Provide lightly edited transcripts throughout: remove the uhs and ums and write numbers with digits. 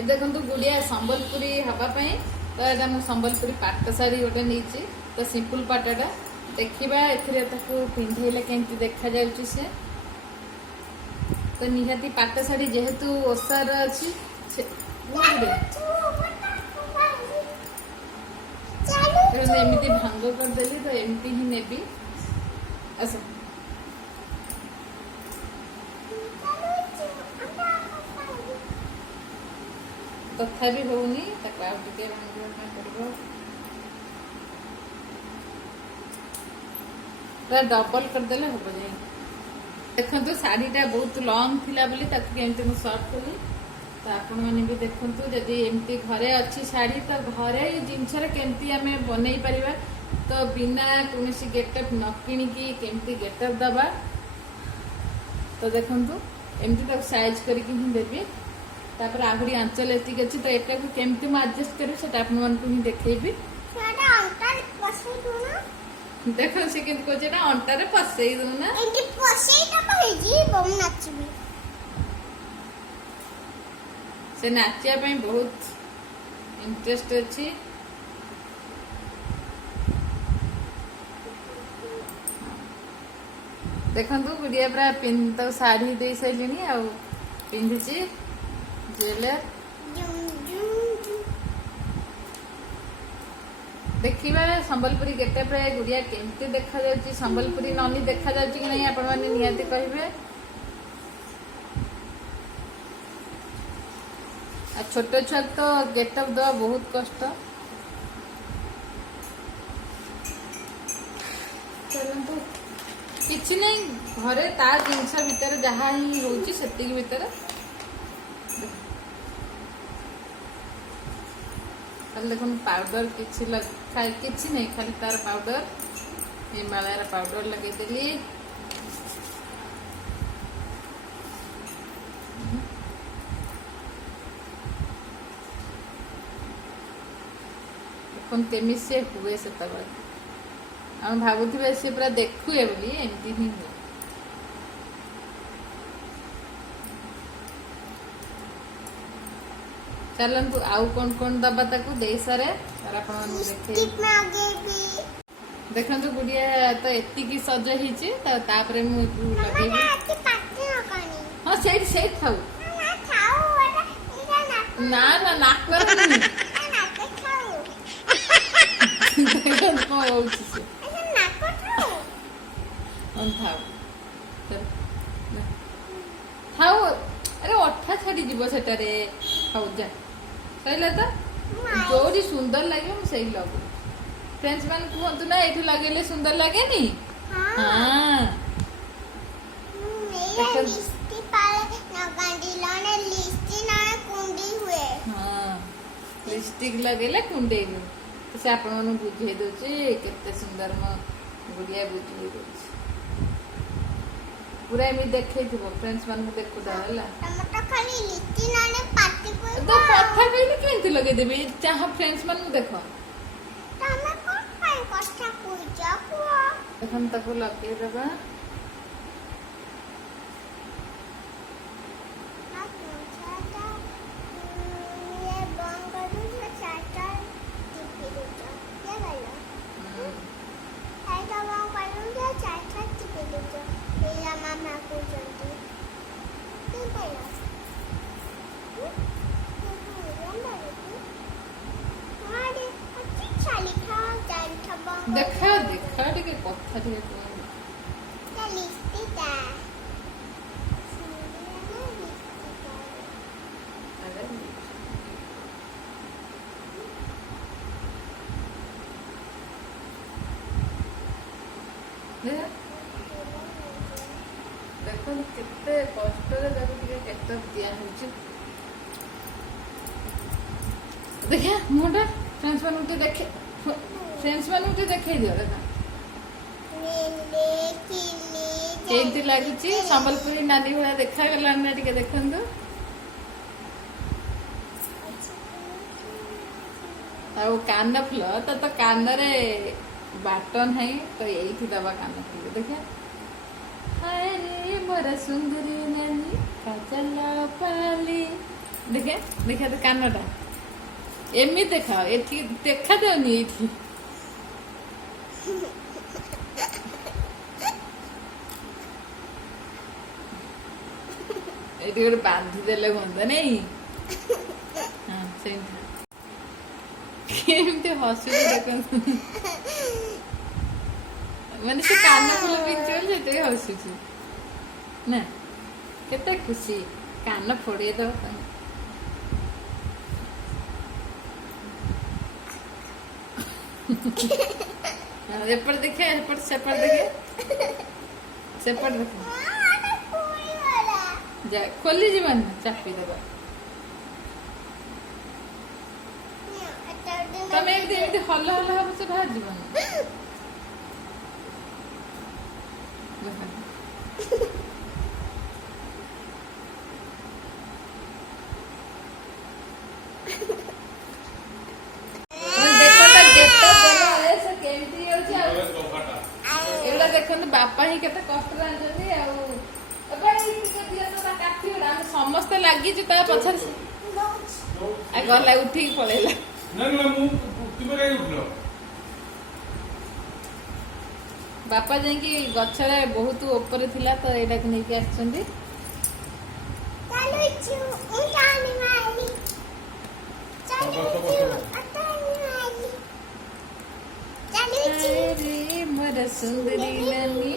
ए देखो गुड़िया संबलपुरी हवापाई तो यहाँ मुझे संबलपुरी पाट शाढ़ी गोटे नहीं तो सिंपल पाटटा देखा पिंधेले केमती देखा जाउची से तो निहाती पाट शाढ़ी जेहेतु ओसार अच्छी एमती भांग करदेली तो एमती ही नेबी आस तथापि होनी टे भांग डबल करदेले हम जाए देखो शाढ़ीटा बहुत लंग थिला बोली केमती सर्ट कली तो आपण मैंने भी देखु जदि एमती घरे अच्छी शाढ़ी तो घरे जिनस केमती आम बनई पार तो बिना कौन गेटअप न किणिकी केमती गेटअप दबा तो देखु एमती साइज करके ही देवी तापर आहरी आंचल एतिक अच्छी तो एटा को केमती मु एडजस्ट करी सेटा आपण मानकु ही देखैबी देखो से केमती कोचे ना अंटारे पसई दउ ना एंटी पसईटा पहेजी बम नाचबी से नाचिया पई बहुत इंटरेस्ट अच्छी देखु गुड़िया पूरा तो शाढ़ी दे सारे आ पिंधि ज्वेलर देखिबा संबलपुरी गेटअप रे गुड़िया केमती देखा जाउची संबलपुरी ननी देखा जाउची कि नहीं आपण माने निहाती कहिबे आ छोट छुआ तो गेटअप दवा बहुत कष्ट चलंतु किछि नहीं घरे ता जिनस भीतर जहाँ ही होची सेतिक भीतर देखो पाउडर किसी नहीं खाली तार पाउडर हिमालय पाउडर लगे देली केमी से हुए से आम भावुवे से पूरा देखुए बोली एमती ही हुए चलंतु आउ कौन दबा ताकू दे सारे और आपण देखो गुड़िया तो एतिकी सज हिची तापरे मु लगेबी हां सेठ थाउ ना ना नाक पर नहीं देखो को होची से नाक पर on थाउ थाउ अरे अठा छाड़ी जीव सेटारे खाऊ जा कहला तो जोड़ी सुंदर लगे मुझे सही लगू फ्रेंड्स मान कहतु ना ये लगे सुंदर लगे नी हाँ लिपस्टिक लगे कुंडे से आपण बुझे दे केते सुंदर मो गुड़िया बुझे दे पूरा एमि देखे थी फ्रेंड्स मान को देखु दाला टमाटर खाली लिट्टी नाने पार्टी को तो कथा कहली केंति लगे देबे चाह फ्रेंड्स मान को देखो तमे कोन पाई कष्ट पूजा को हम तको लगे देबा देखा देखा टिके कथा टिके देखो केते कष्ट गेटअप दिया देखिए मुंडा फ्रेंड्स मान उठे देखे फ्रेंड्स मान उठे देखे दियो देखा केमती लगुच संबलपुरी नानी भाया देखा गला ना टिके देखंदु ଆଉ କାନ ଫୁଲ ତ କାନରେ ବାଟନ है तो यही दबा कान फुल देखिए हाय रे मोर सुंदरी नानी काजल पाली देखे देखा तो कानटा एमि देखा एठी देखा जाउनी एठी एठी गोटे बांधी देले हुंदा नहीं हां सेम केमते हसुली देखन माने से कान फुल पिंचल जेते हसुची ना केते खुशी कान फोड़े दो एपट देखे एपट सेपट देखे सेपट देखे जा खोली जीवन चापी दबा तमे एक दिन हल्ला हल्ला हम से बाहर जीवन बापा ही केते कष्ट रांजनी समस्त लगी पछर गला उठी पड़ेला बापा जाकि गछरे बहुत ऊपर थिला तो एटा को नहीं आछंदी मोर सुंदरी लाली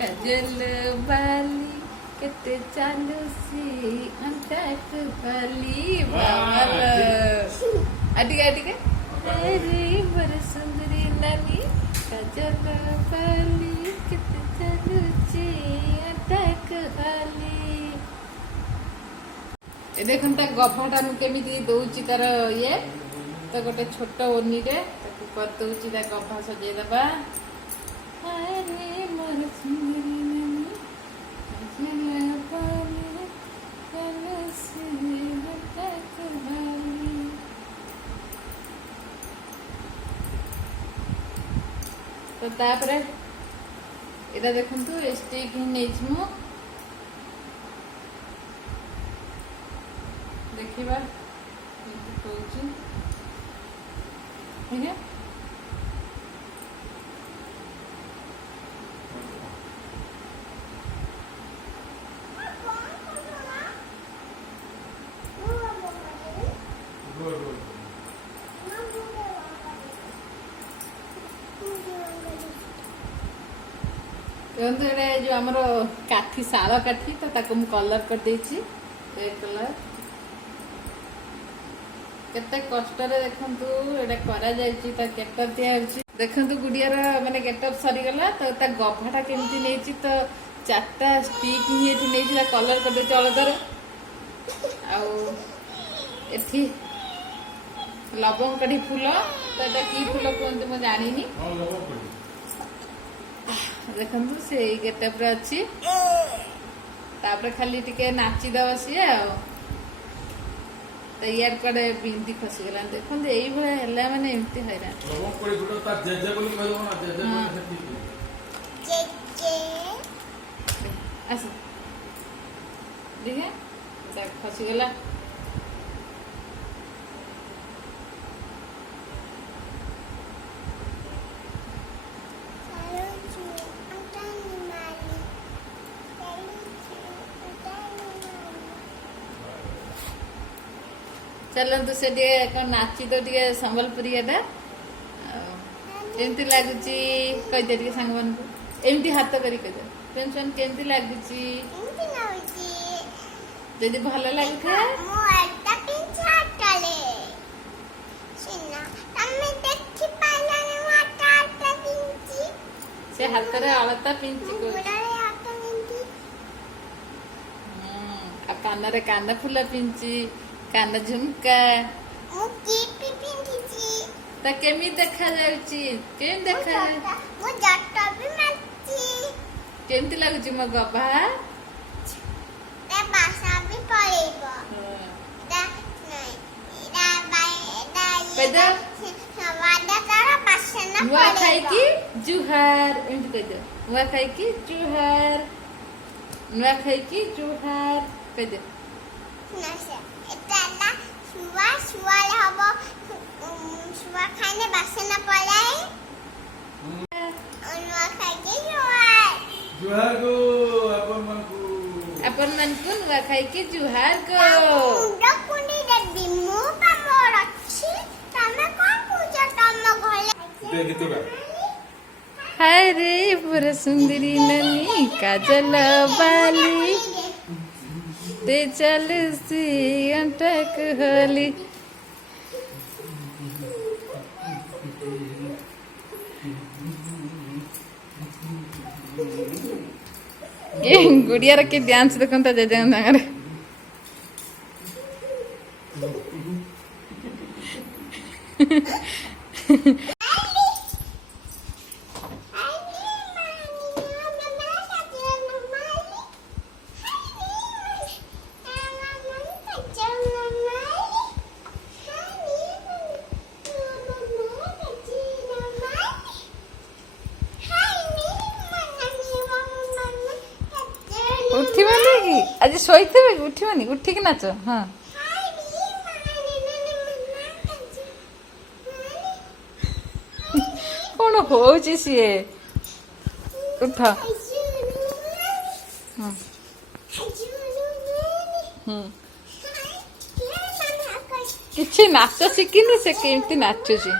कजल बाली केते चालू सी अंतक बाली बाबल अटिके अरे मोर सुंदरी लाली कजल बाली केते चालू सी अंतक बाली ए देखन ता गफाटा नु केमिति दउची तार ये तो गोटे छोट ओनी रे ताकू कर दउची ता गफा सजे दबा अरे मोर सुंदरी नानी कजल बाली कलसी हटक बाली तो तापरे एटा देखंतु स्टिक हि नेछमु देखिबा कहूची ठीक है जो आमर काठी शाल काठी तो ताको मु कलर कर देछि रेड कलर केते कष्ट रे देखंतु एटा करा जायछि ता गेटअप दिया होछि देखंतु गुडियार माने गेटअप सरी गला तो ता गफाटा केमति नेछि तो चारटा स्टिक ही एठी नेछि ता कलर कर दे अलगर आ एठी लवंग कढ़ी फूल तो एटा की फूल कोन म जानि नी देखंतु से गेटअप रे अछि तापर खाली टिके नाची दवा सिए आ तो यार कड़े बिंदी खसी गला देखन एई भले हला माने एमती हैरा लवंग कढ़ी फूल ता जेजे बोली कहलो ना जेजे बोली जेजे आस देखे देख खसी गला चलतु से नाची तो टे संबलपुरी एमती लगुच कहदे टे सांग मान एमती हाथ करी कहदे टेंशन केमती लगुच जदि भल लगे से हाथ रे अलता पिंची कान रे कान फूल पिंची कान झुमका ता केमी देखा जाउची केम देखा मो जट्टा भी मारची केमती लागुची मो गबा ते भाषा भी पळेबो दा नाही इदा बाय दा पेदा वादा तारा भाषा ना पळेबो वा खाई की जुहार एंड पेदा वा खाई की जुहार नुआ खाई की जुहार पेदा ना से एता नुआ खाने बासना पड़ाए नुआ खाके जुआर जुहार को अपन मन को अपन मन को नुआ खाई के जुहार को मुंडा कुंडी देबी मु पामर अछि तमे कोन पूजा तम घले दे गीत गा हाय रे पुर सुंदरी ननी काजल बाली ते चल सी अंटक होली ये गुड़िया रखी ध्यान से देखो जय जगह उठिबनी कि आज शोइथिबे कि उठिबनी उठिक नाच हां कोन होउची सिए उठ କିଛି ନାଚ ଶିଖିନି ସେ କେମିତି ନାଚୁଛି